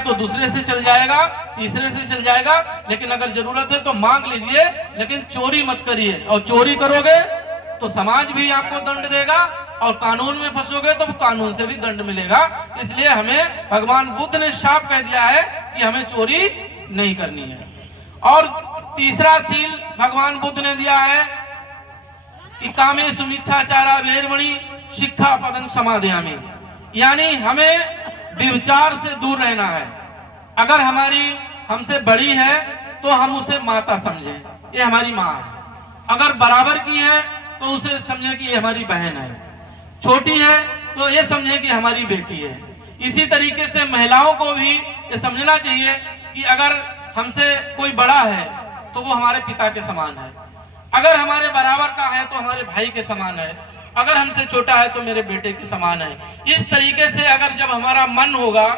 तो दूसरे से चल जाएगा, तीसरे से चल जाएगा, लेकिन अगर जरूरत है तो मांग लीजिए, लेकिन चोरी मत करिए। और चोरी करोगे तो समाज भी आपको दंड देगा, और कानून में फंसोगे तो कानून से भी दंड मिलेगा। इसलिए हमें भगवान बुद्ध ने साफ कह दिया है कि हमें चोरी नहीं करनी है। और तीसरा सील भगवान बुद्ध ने दिया है कि कामेषु मिथ्याचारा वेरमणि शिक्षापदं समादयामि, यानी हमें व्यभिचार से दूर रहना है। अगर हमारी हमसे बड़ी है तो हम उसे माता समझें, ये हमारी माँ है। अगर बराबर की है तो उसे समझे कि ये हमारी बहन है। छोटी है तो ये समझे कि हमारी बेटी है। इसी तरीके से महिलाओं को भी ये समझना चाहिए कि अगर हमसे कोई बड़ा है तो वो हमारे पिता के समान है, अगर हमारे बराबर का है तो हमारे भाई के समान है, अगर हमसे छोटा है तो मेरे बेटे के समान है। इस तरीके से अगर जब हमारा मन होगा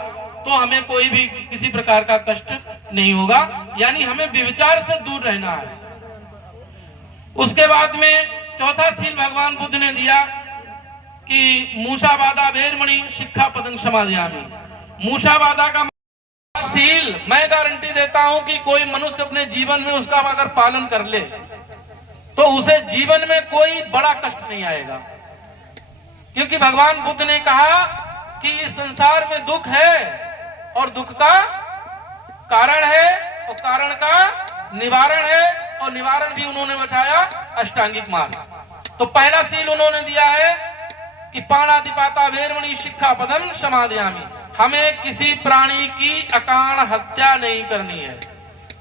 तो हमें कोई भी किसी प्रकार का कष्ट नहीं होगा, यानी हमें व्यभिचार से दूर रहना है। उसके बाद में चौथा सील भगवान बुद्ध ने दिया कि मूषावादा वेरमणि शिक्षापदं समादयामि। मूषावादा का सील मैं गारंटी देता हूं कि कोई मनुष्य अपने जीवन में उसका अगर पालन कर ले तो उसे जीवन में कोई बड़ा कष्ट नहीं आएगा, क्योंकि भगवान बुद्ध ने कहा कि इस संसार में दुख है और दुख का कारण है और कारण का निवारण है, और निवारण भी उन्होंने बताया अष्टांगिक मार्ग। तो पहला सील उन्होंने दिया है कि पाणातिपाता वेरमणि शिक्षापदं समादयामि, हमें किसी प्राणी की अकारण हत्या नहीं करनी है।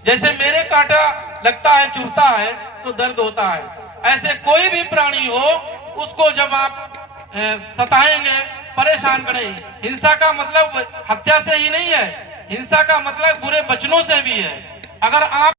जैसे मेरे कांटा लगता है, चुभता है तो दर्द होता है, ऐसे कोई भी प्राणी हो उसको जब आप सताएंगे, परेशान करेंगे, हिंसा का मतलब हत्या से ही नहीं है, हिंसा का मतलब बुरे वचनों से भी है। अगर आप